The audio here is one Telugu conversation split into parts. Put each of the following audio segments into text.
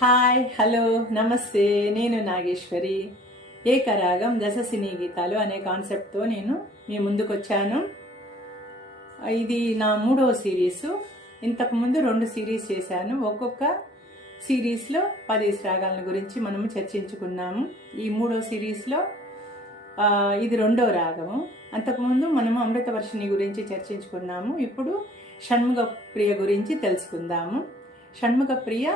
హాయ్ హలో నమస్తే నేను నాగేశ్వరి. ఏకరాగం దశ సినీ గీతాలు అనే కాన్సెప్ట్తో నేను మీ ముందుకు వచ్చాను ఇది నా మూడవ సిరీసు. ఇంతకుముందు రెండు సిరీస్ చేశాను. ఒక్కొక్క సిరీస్లో పదేసి రాగాలను గురించి మనము చర్చించుకున్నాము. ఈ మూడో సిరీస్లో ఇది రెండో రాగము. అంతకుముందు మనము అమృతవర్షిణి గురించి చర్చించుకున్నాము. ఇప్పుడు షణ్ముఖ ప్రియ గురించి తెలుసుకుందాము. షణ్ముఖ ప్రియ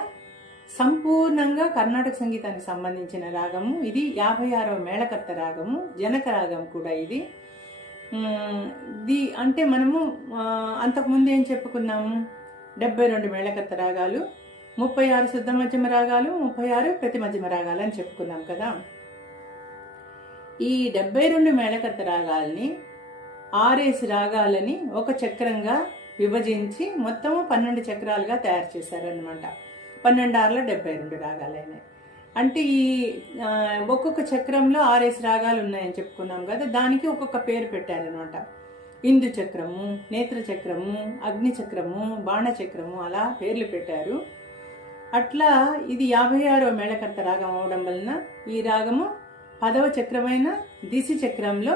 సంపూర్ణంగా కర్ణాటక సంగీతానికి సంబంధించిన రాగము. ఇది యాభై ఆరవ మేళకర్త రాగము జనక రాగం కూడా ఇది. ది అంటే మనము అంతకుముందు ఏం చెప్పుకున్నాము? డెబ్బై రెండు మేళకర్త రాగాలు ముప్పై ఆరు శుద్ధ మధ్యమ రాగాలు ముప్పై ఆరు ప్రతి మధ్యమ రాగాలు అని చెప్పుకున్నాం కదా. ఈ డెబ్బై రెండు మేళకర్త రాగాల్ని ఆరేసి రాగాలని ఒక చక్రంగా విభజించి మొత్తము పన్నెండు చక్రాలుగా తయారు చేశారనమాట పన్నెండు ఆరులో డెబ్బై రెండు రాగాలైనాయి అంటే ఈ ఒక్కొక్క చక్రంలో ఆరేసి రాగాలు ఉన్నాయని చెప్పుకున్నాం కదా దానికి ఒక్కొక్క పేరు పెట్టారనమాట. ఇందు చక్రము నేత్ర చక్రము అగ్ని చక్రము బాణ చక్రము అలా పేర్లు పెట్టారు. అట్లా ఇది యాభై ఆరవ మేళకర్త రాగం అవడం వలన ఈ రాగము పదవ చక్రమైన దిశి చక్రంలో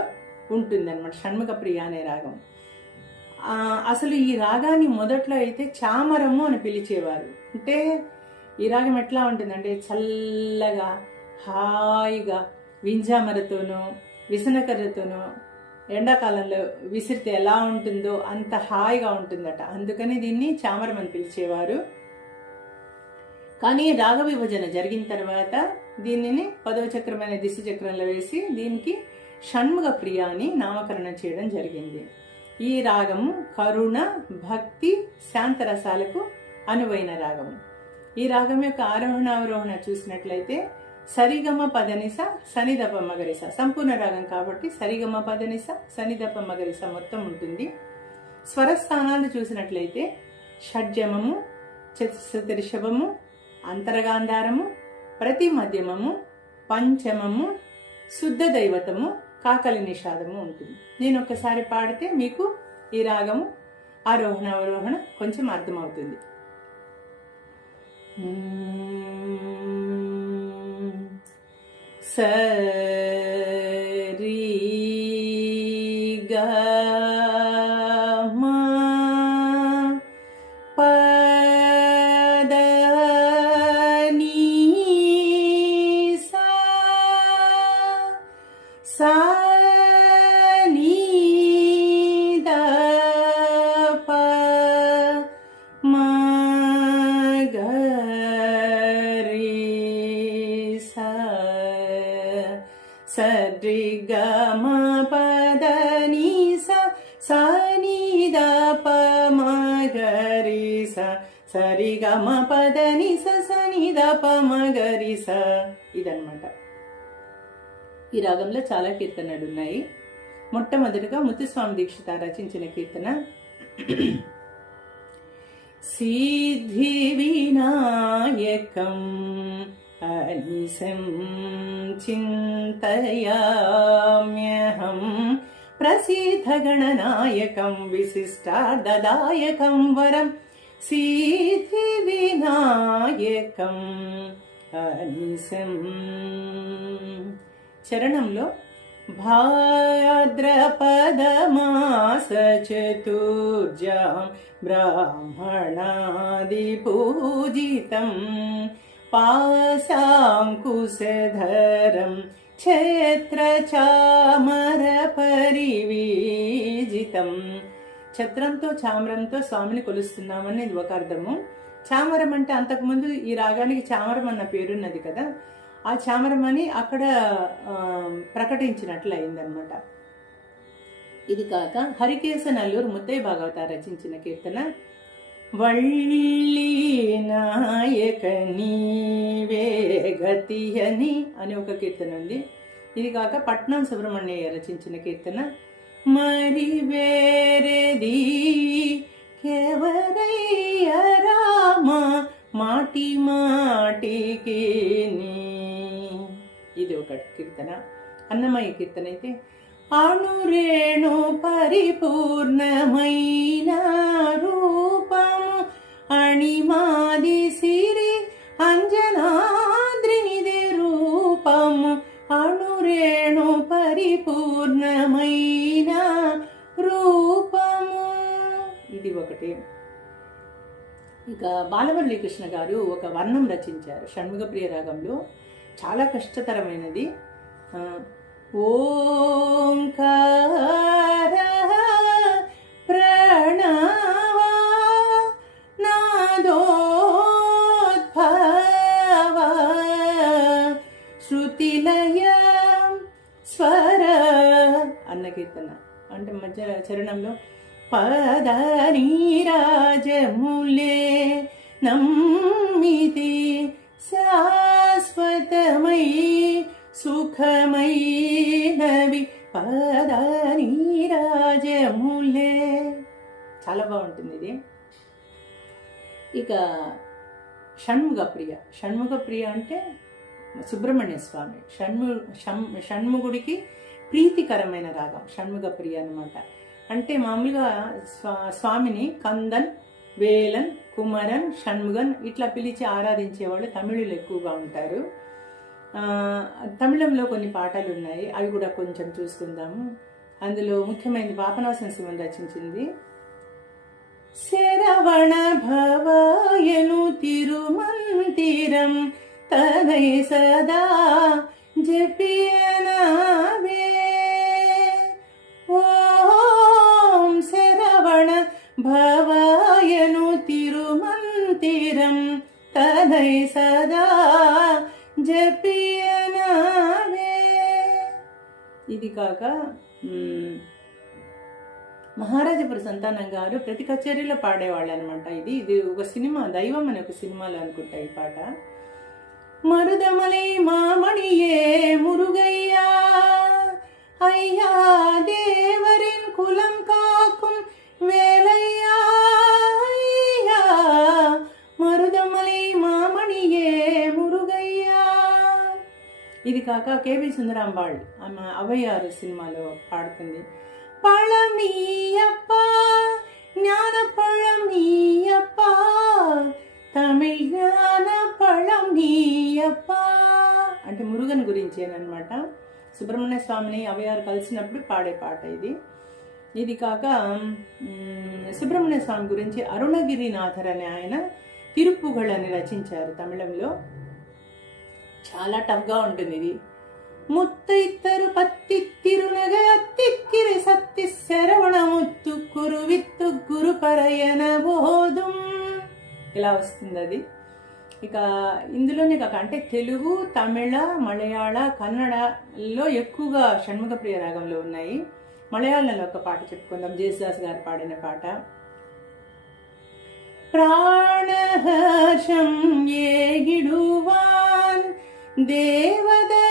ఉంటుందన్నమాట షణ్ముఖ ప్రియ అనే రాగం. అసలు ఈ రాగాన్ని మొదట్లో అయితే చామరము అని పిలిచేవారు. అంటే ఈ రాగం ఎట్లా ఉంటుందంటే చల్లగా హాయిగా వింజామరతోనూ విసనకర్రతోనూ ఎండాకాలంలో విసిరితే ఎలా ఉంటుందో అంత హాయిగా ఉంటుందట. అందుకని దీన్ని చామరం అని పిలిచేవారు. కానీ రాగ విభజన జరిగిన తర్వాత దీనిని పదవ చక్రమైన దిశ చక్రంలో వేసి దీనికి షణ్ముఖ ప్రియ అని నామకరణం చేయడం జరిగింది. ఈ రాగము కరుణ భక్తి శాంతరసాలకు అనువైన రాగము. ఈ రాగం యొక్క ఆరోహణ అవరోహణ చూసినట్లయితే సరిగమ పదనిస సనిదప మగరిస. సంపూర్ణ రాగం కాబట్టి సరిగమ పదనిస సనిదప మగరిస మొత్తం ఉంటుంది. స్వరస్థానాలు చూసినట్లయితే షడ్జమము చతుర్శతరిషభము అంతరగాంధారము ప్రతి మధ్యమము పంచమము శుద్ధ దైవతము కాకలి నిషాదము ఉంటుంది. నేను ఒకసారి పాడితే మీకు ఈ రాగము ఆరోహణ అవరోహణ కొంచెం అర్థమవుతుంది. సరి గా రాగంలో చాలా కీర్తనలు ఉన్నాయి. మొట్టమొదటిగా ముత్తుస్వామి దీక్షిత రచించిన కీర్తన. సిద్ధి వినాయకం అనిశం చింతయామ్యహం ప్రసిద్ధ గణనాయకం విశిష్టాదాయకం వరం సిద్ధి వినాయకం అనిశం చరణంలో భాద్రపదమాస చతుర్జాం బ్రాహ్మణాది పూజితం పాశాంకుశధరం ఛత్రచామర పరివీజితం ఛత్రంతో చామరంతో స్వామిని కొలుస్తున్నామని ఇది ఒక అర్థము. చామరం అంటే అంతకుముందు ఈ రాగానికి చామరం అన్న పేరున్నది కదా. ఆ చామరమని అక్కడ ప్రకటించినట్లు అయిందనమాట ఇది కాక హరికేశ నల్లూరు ముత్తయ్య భాగవత రచించిన కీర్తన వళ్ళీ నాయక నీవే గతి అని అని ఒక కీర్తన ఉంది. ఇది కాక పట్నం సుబ్రహ్మణ్య రచించిన కీర్తన మరి వేరేది కేవరయ్య రామ మాటి మాటికి ఇది ఒక కీర్తన. అన్నమయ్య కీర్తన అయితే అణురేణు పరిపూర్ణమైన రూపము అణిమాది సిరి అంజనాద్రినిది రూపము అణురేణు పరిపూర్ణమైన రూపము. ఇది ఒకటి. ఇక బాలమురళీకృష్ణ గారు ఒక వర్ణం రచించారు. షణ్ముఖప్రియ రాగంలో చాలా కష్టతరమైనది. ఓంకార ప్రణవా నాదోద్భవ శృతిలయ స్వర అన్న కీర్తన. అంటే మధ్య చరణంలో పదనీరాజములే నమ్మితి శాశ్వతమై సుఖమైనవి పదనీరాజములే. చాలా బాగుంటుంది ఇది. ఇక షణ్ముఖ ప్రియ. షణ్ముఖ ప్రియ అంటే సుబ్రహ్మణ్య స్వామి. షణ్ము షణ్ షణ్ముగుడికి ప్రీతికరమైన రాగం. షణ్ముఖ ప్రియ అనమాట అంటే మామూలుగా స్వా స్వామిని కందన్ వేలన్ కుమరన్ షణ్ముగన్ ఇట్లా పిలిచి ఆరాధించేవాళ్ళు తమిళులు ఎక్కువగా ఉంటారు. తమిళంలో కొన్ని పాటలు ఉన్నాయి. అవి కూడా కొంచెం చూసుకుందాము. అందులో ముఖ్యమైనది పాపనాశన శివన్ రచించింది. శరవణ భవయను తిరుమంతిరం తనై సదా జపియనావే భవాయను తిరుమంతిరం తదై సదా జపియనావే ఇది కాక మహారాజ ప్రసంతానం గారు ప్రతి కచేరీలో పాడేవాళ్ళు అనమాట ఇది. ఇది ఒక సినిమా దైవం అనే ఒక సినిమాలో అనుకుంటా ఈ పాట. మరుదమలై మామణియే మురుగయ్యా అయ్యా దేవరిన్ కులం కాకుం வேலையா ஐயா మరుదమలై మామణియే మురుగయ్యా ఇది కాక కేబి సుందరాంబాళ్ ఆమె అవయ్యారు సినిమాలో పాడుతుంది పళం నీయప్పా ஞான பழம் நீயப்பா తమిళ్ జ్ఞాన పళం నీయప్పా అంటే మురుగన్ గురించేనమాట సుబ్రహ్మణ్య స్వామిని అవయారు కలిసినప్పుడు పాడే పాట ఇది ఇది కాక సుబ్రహ్మణ్య స్వామి గురించి అరుణగిరినాథర్ అనే ఆయన తిరుప్పుగళ్ళని రచించారు తమిళంలో. చాలా టఫ్గా ఉంటుంది ఇది. ముత్తైత్తరు పత్తి తిరునగ అత్తిక్కిరి సత్తి శరవణ ముత్తు కురు విత్తు గురు పరయన బోధం. ఇలా వస్తుంది అది. ఇక ఇందులోనే కాక అంటే తెలుగు తమిళ మలయాళ కన్నడలో ఎక్కువగా షణ్ముఖ ప్రియ రాగంలో ఉన్నాయి. మలయాళంలో ఒక పాట చెప్పుకుందాం. జేసుదాస్ గారు పాడిన పాట. ప్రాణహర్షం ఏ గిడువాన్ దేవదే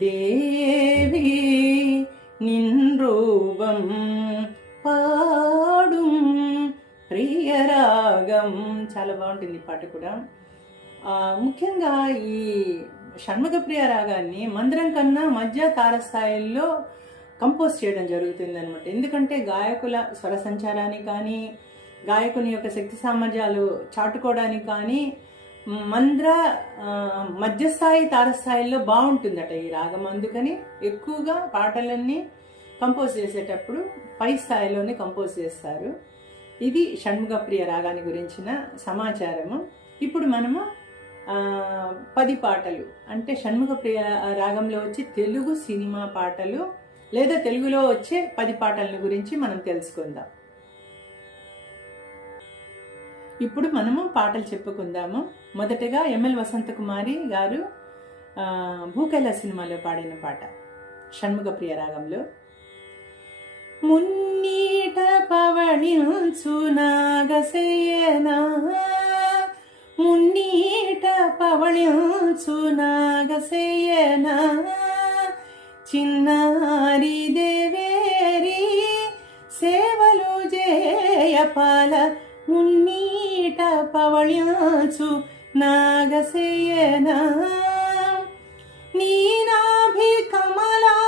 ദേവി നിൻ രൂപം పాడుం ప్రియరాగం చాలా బాగుంటుంది ఈ పాట కూడా ఆ, ముఖ్యంగా ఈ షణ్ముఖ ప్రియ రాగాన్ని మందిరం కన్నా మధ్య తారస్థాయిల్లో కంపోజ్ చేయడం జరుగుతుంది అనమాట ఎందుకంటే గాయకుల స్వర సంచారానికి కానీ గాయకుని యొక్క శక్తి సామర్థ్యాలు చాటుకోవడానికి కానీ మంద్ర మధ్యస్థాయి తారస్థాయిల్లో బాగుంటుందట ఈ రాగం. అందుకని ఎక్కువగా పాటలన్నీ కంపోజ్ చేసేటప్పుడు పై స్థాయిలోనే కంపోజ్ చేస్తారు. ఇది షణ్ముఖ ప్రియ రాగాన్ని గురించిన సమాచారము. ఇప్పుడు మనము పది పాటలు. అంటే షణ్ముఖప్రియ రాగంలో వచ్చి తెలుగు సినిమా పాటలు లేదా తెలుగులో వచ్చే పది పాటల గురించి మనం తెలుసుకుందాం. ఇప్పుడు మనము పాటలు చెప్పుకుందాము. మొదటగా ఎంఎల్ వసంతకుమారి గారు భూకైల సినిమాలో పాడిన పాట షణ్ముఖ ప్రియ రాగంలో మున్నీట పవణి మున్నీట పవళించు చిన్నారి దేవేరి సేవలు జేయపాల మున్నీ పవళించు నాగసేయనా నీ నాభి కమలాన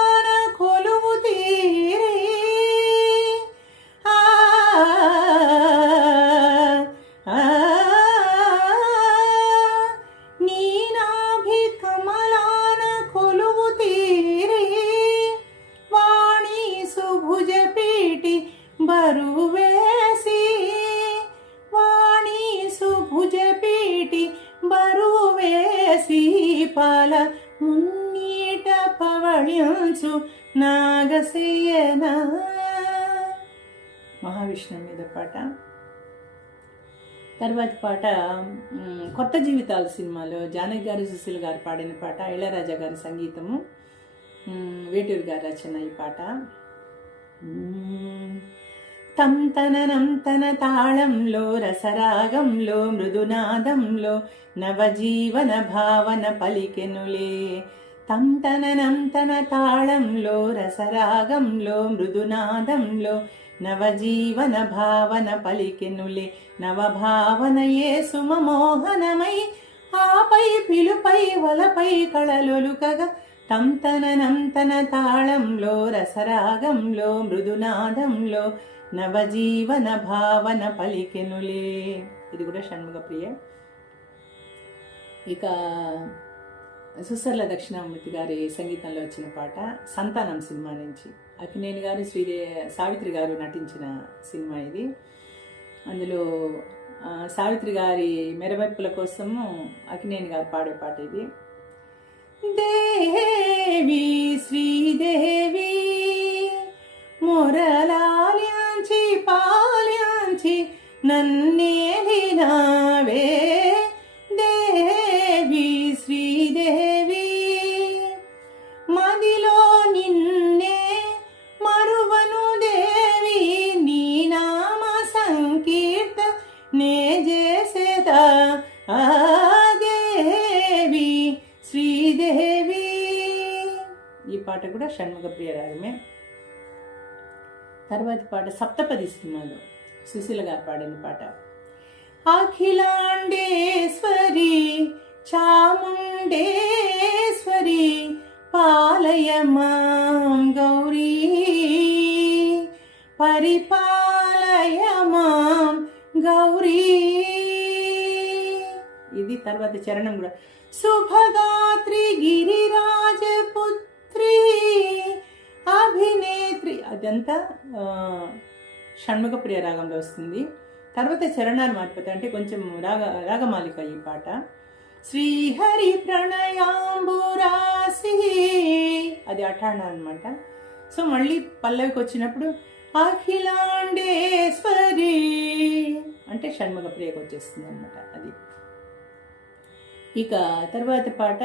పాట కొత్త జీవితాల సినిమాలో జానకి గారు సుశీల్ గారు పాడిన పాట ఇళయరాజా గారి సంగీతము. వేటూరు గారు రచన ఈ పాట. మ్, తం తననం తన తాళంలో రసరాగంలో మృదునాదంలో నవజీవన భావన పలికెనులే. తం తననం తన తాళంలో రసరాగంలో మృదునాదంలో నవజీవన భావన పలికెనులే నవభావన ఏసు మమోహనమై ఆపై పిలుపై వలపై కళలొలుకగా. తంతన నంతన తాళంలో రసరాగంలో మృదునాదంలో నవజీవన భావన పలికెనులే ఇది కూడా షణ్ముఖ ప్రియ ఇక సుసర్ల దక్షిణామూర్తి గారి సంగీతంలో వచ్చిన పాట సంతానం సినిమా నుంచి. అక్కినేని గారు శ్రీదే సావిత్రి గారు నటించిన సినిమా ఇది. అందులో సావిత్రి గారి మెరవైపుల కోసము అక్కినేని గారు పాడే పాట ఇది. దేవి శ్రీదేవి మొరలాలించి పాలించి నా వే నే చేసేదా ఆ దేవి శ్రీదేవి. ఈ పాట కూడా షణ్ముఖ ప్రియ రాగమే తర్వాత పాట సప్తపది సినిమాలో సుశీల గారు పాడిన పాట. అఖిలాండేశ్వరి చాముండేశ్వరి పాలయమాం గౌరీ. పరిపా గౌరీ. ఇది తర్వాత చరణం కూడా. శుభదాత్రి గిరిరాజపుత్రి అభినేత్రి. అదంతా షణ్ముఖప్రియ షణ్ముఖ ప్రియ రాగంలో వస్తుంది. తర్వాత చరణాలు మారిపోతాయి. అంటే కొంచెం రాగ రాగమాలిక ఈ పాట. శ్రీహరి ప్రణయాంబురాసి అది అఠాణ అనమాట సో మళ్ళీ పల్లవికి వచ్చినప్పుడు అఖిలాండేశ్వరి. అంటే షణ్ముఖ ప్రియకు వచ్చేస్తుంది అనమాట అది. ఇక తర్వాత పాట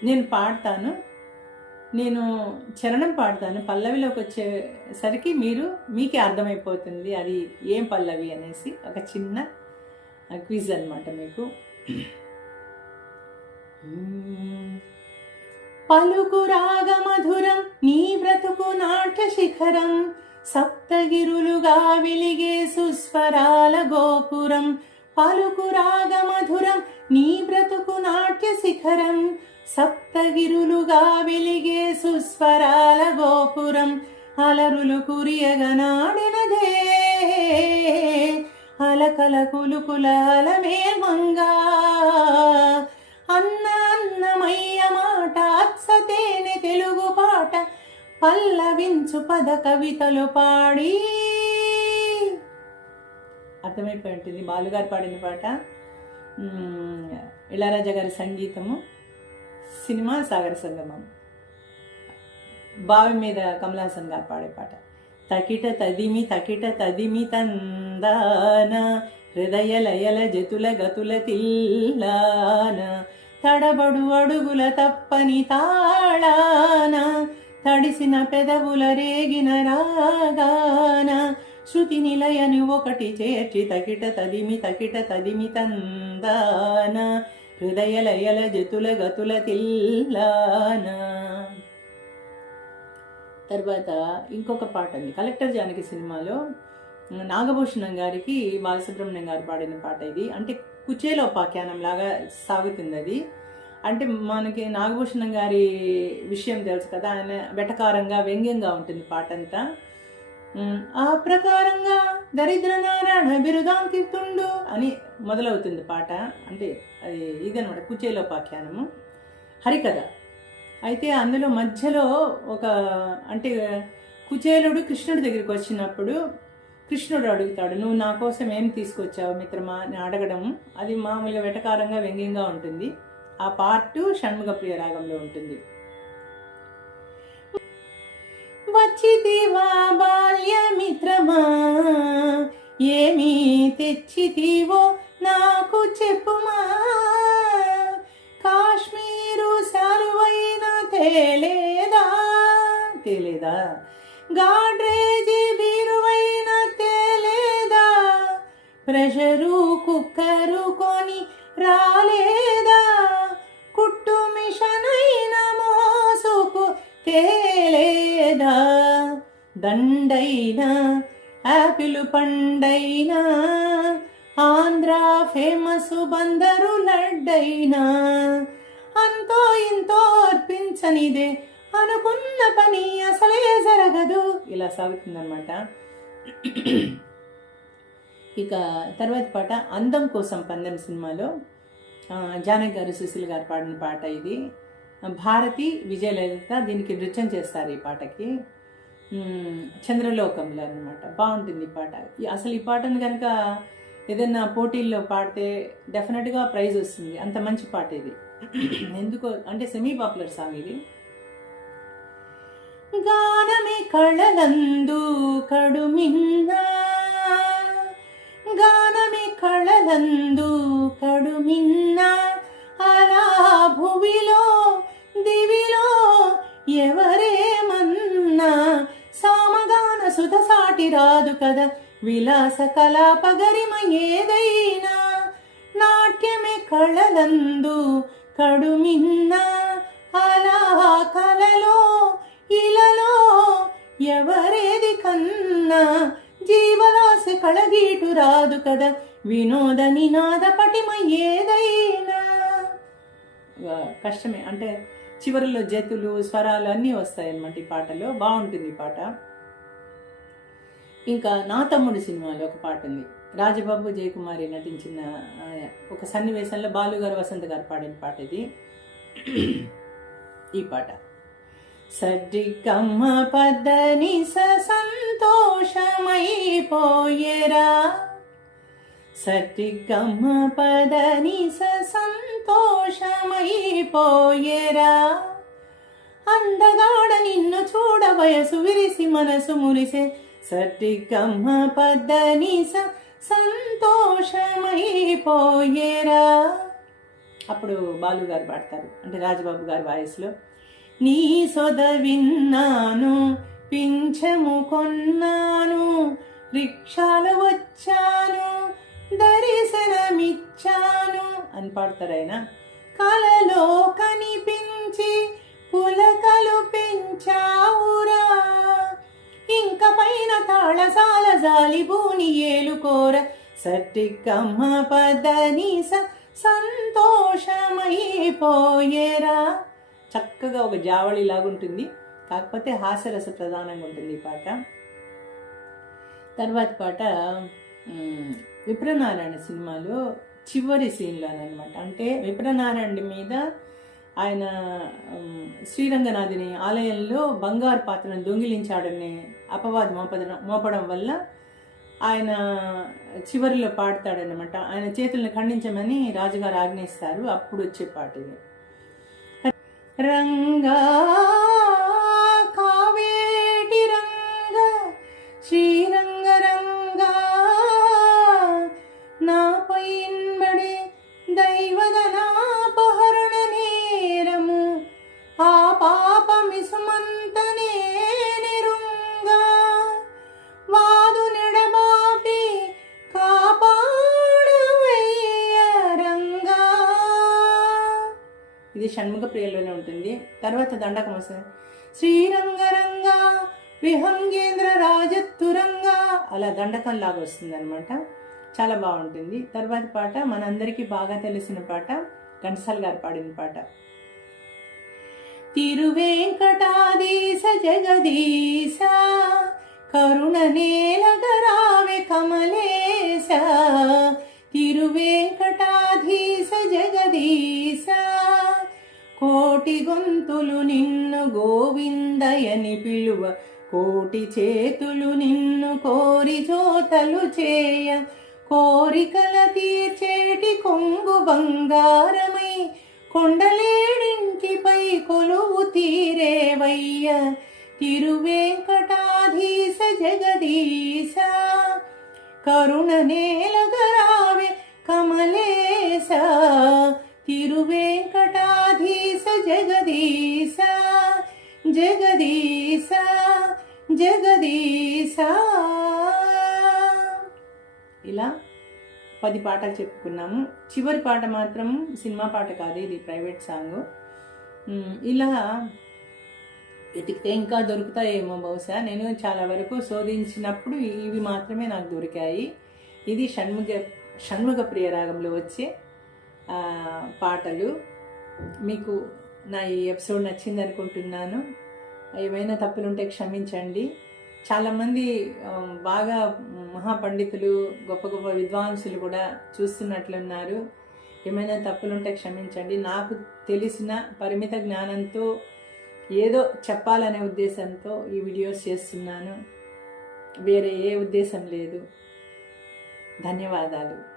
నేను పాడతాను. నేను చరణం పాడతాను. పల్లవిలోకి వచ్చేసరికి మీరు మీకే అర్థమైపోతుంది అది ఏం పల్లవి అనేసి. ఒక చిన్న క్విజ్ అనమాట మీకు. పలుకు రాగ మధురం నీ బ్రతుకు నాట్య శిఖరం సప్తగిరులుగా వెలిగే సుస్వరాల గోపురం పలుకు రాగ మధురం నీ బ్రతుకు నాట్య శిఖరం. సప్తగిరులుగా వెలిగే సుస్వరాల గోపురం అలరులు కురియగనాడినదే. అలకల కులుకుల అలమేల్మంగా అన్న అన్నమయ్య మాట అచ్చతేనె తెలుగు పాట పల్లవించు పద కవితలు పాడి. అర్థమైపోయి ఉంటుంది బాలుగారు పాడిన పాట మ్, గారి సంగీతము సినిమా సాగర సంగమం. బావి మీద కమలాసన్ గారు పాడే పాట. తకిట తదిమి తకిట తదిమి తందాన హృదయ లయల జతుల గతుల తిల్లాన తడబడు అడుగుల తప్పని తాళాన తడిసిన పెదవుల రేగిన రాగాన శృతి నిలయని ఒకటి చేర్చి తకిట తదిమి తకిట తదిమి తందాన హృదయ లయల జతుల గతుల తిల్లాన. తర్వాత ఇంకొక పాట ఉంది కలెక్టర్ జానకి సినిమాలో నాగభూషణం గారికి బాలసుబ్రహ్మణ్యం గారు పాడిన పాట ఇది. అంటే కుచేలోపాఖ్యానం లాగా సాగుతుంది అది అంటే మనకి నాగభూషణం గారి విషయం తెలుసు కదా ఆయన వెటకారంగా వ్యంగ్యంగా ఉంటుంది పాట అంతా ఆ ప్రకారంగా దరిద్ర నారాయణ బిరుదాంకితుండు అని మొదలవుతుంది పాట. అంటే అది ఇదనమాట కుచేలోపాఖ్యానము. హరికథ. అయితే అందులో మధ్యలో ఒక అంటే కుచేలుడు కృష్ణుడి దగ్గరికి వచ్చినప్పుడు కృష్ణుడు అడుగుతాడు నువ్వు నా కోసం ఏం తీసుకొచ్చావు మిత్రమా? అని అడగడం. అది మామూలుగా వెటకారంగా వ్యంగ్యంగా ఉంటుంది. ఆ పార్ట్ షణ్ముఖప్రియ రాగంలో ఉంటుంది. వచ్చితివా బాల్యమిత్రమా ఏమి తెచ్చితివో నాకు చెప్పుమా కాశ్మీరు సరువైన తేలేదా తేలేదా గాడ్రేజీ బీరువైన తేలేదా ప్రెషరు కుక్కరు కొని రాలేదా లేదా దండైనా యాపిల్ పండైనా ఆంధ్ర ఫేమస్ బందరు లడ్డైనా. అంతో ఇంతో అర్పించనిదే అనుకున్న పని అసలే జరగదు. ఇలా సాగుతుందన్నమాట. ఇక తర్వాత పాట అందం కోసం పందెం సినిమాలో ఆ, జానకి గారు సుశీల్ గారు పాడిన పాట ఇది. భారతి విజయలలిత దీనికి నృత్యం చేస్తారు ఈ పాటకి. చంద్రలోకంలో అనమాట బాగుంటుంది ఈ పాట. అసలు ఈ పాటను కనుక ఏదైనా పోటీల్లో పాడితే డెఫినెట్గా ప్రైజ్ వస్తుంది. అంత మంచి పాట ఇది. ఎందుకో అంటే సెమీ పాపులర్ సాంగ్ ఇది. గానమే కళలందు కడుమిన్నా గానమే కళలందు కడుమిన్నా అలా భువిలో నాటి రాదు కదా. విలాస కలాప గరిమ ఏదైనా నాట్యమే కళలందు కడుమిన్న అలా కలలో ఇలలో ఎవరేది కన్నా జీవలాస కళగీటు రాదు కదా. వినోద నినాద పటిమ ఏదైనా. కష్టమే. అంటే చివరిలో జతులు స్వరాలు అన్నీ వస్తాయి అన్నమాట ఈ పాటలో. బాగుంటుంది ఈ పాట. ఇంకా నా తమ్ముడు సినిమాలో ఒక పాట ఉంది. రాజబాబు జయకుమారి నటించిన ఒక సన్నివేశంలో బాలుగారు వసంత్ గారు పాడిన పాట ఇది. ఈ పాట. సడ్డికమ్మ పద్దని స సంతోషమైపోయేరా. సడ్డికమ్మ పదని స సంతోషమైపోయేరా. అందగాడ నిన్ను చూడ వయసు విరిసి మనసు మురిసే సటికమ్మ పద్దని స సంతోషమైపోయేరా. అప్పుడు బాలు గారు పాడతారు అంటే రాజబాబు గారి వాయిస్లో. నీ సొద విన్నాను పింఛము కొన్నాను రిక్షాలు వచ్చాను దర్శనమిచ్చాను అని పాడతారు ఆయన. కలలో కనిపించి పులకలు పెంచావురా. ఇంక పైన తాళసాల జాలి భూని ఏలుకోర సట్టికమ్మ పదనీస సంతోషమైపోయేరా చక్కగా ఒక జావళి లాగుంటుంది. కాకపోతే హాస్యరస ప్రధానంగా ఉంటుంది ఈ పాట. తర్వాత పాట విప్రనారాయణ సినిమాలో చివరి సీన్లో అనమాట అంటే విప్రనారాయణ మీద ఆయన శ్రీరంగనాథుని ఆలయంలో బంగారు పాత్రను దొంగిలించాడనే అపవాదం మోపదడం మోపడం వల్ల ఆయన చివరిలో పాడతాడనమాట ఆయన చేతులను ఖండించమని రాజుగారు ఆజ్ఞయిస్తారు అప్పుడు వచ్చే పాట ఇది. రంగా కావేటి రంగ శ్రీ ఇది షణ్ముఖ ప్రియలోనే ఉంటుంది. తర్వాత దండకం వస్తుంది శ్రీరంగరంగ విహంగేంద్ర రాజత్తురంగా అలా దండకం లాగా వస్తుంది అనమాట చాలా బాగుంటుంది. తర్వాత పాట మనందరికీ బాగా తెలిసిన పాట ఘంటసాల గారు పాడిన పాట. తిరువేంకటాదీశ జగదీశ కరుణ నేలగరావే కమలేశ తిరువేంకటాధీశ జగదీశ. కోటి గొంతులు నిన్ను గోవిందయని పిలువ కోటి చేతులు నిన్ను కోరి జోతలు చేయ. కోరికల తీర్చేటి కొంగు బంగారమై కొండలేడింటిపై కొలువు తీరేవయ్య. తిరువేంకటాధీశ జగదీశ కరుణ నేలగరావే కమలేశ. తిరువేంకటాధీశ జగదీశ జగదీశ జగదీశ ఇలా పది పాటలు చెప్పుకున్నాము. చివరి పాట మాత్రం సినిమా పాట కాదు ఇది ప్రైవేట్ సాంగ్. ఇలా వెతికితే ఇంకా దొరుకుతాయేమో బహుశా. నేను చాలా వరకు శోధించినప్పుడు ఇవి మాత్రమే నాకు దొరికాయి. ఇది షణ్ముగ షణ్ముగ ప్రియ రాగంలో వచ్చే పాటలు. మీకు నా ఈ ఎపిసోడ్ నచ్చింది అనుకుంటున్నాను ఏమైనా తప్పులుంటే క్షమించండి. చాలామంది బాగా మహాపండితులు గొప్ప గొప్ప విద్వాంసులు కూడా చూస్తున్నట్లున్నారు. ఏమైనా తప్పులుంటే క్షమించండి. నాకు తెలిసిన పరిమిత జ్ఞానంతో ఏదో చెప్పాలనే ఉద్దేశంతో ఈ వీడియోస్ చేస్తున్నాను. వేరే ఏ ఉద్దేశం లేదు. ధన్యవాదాలు.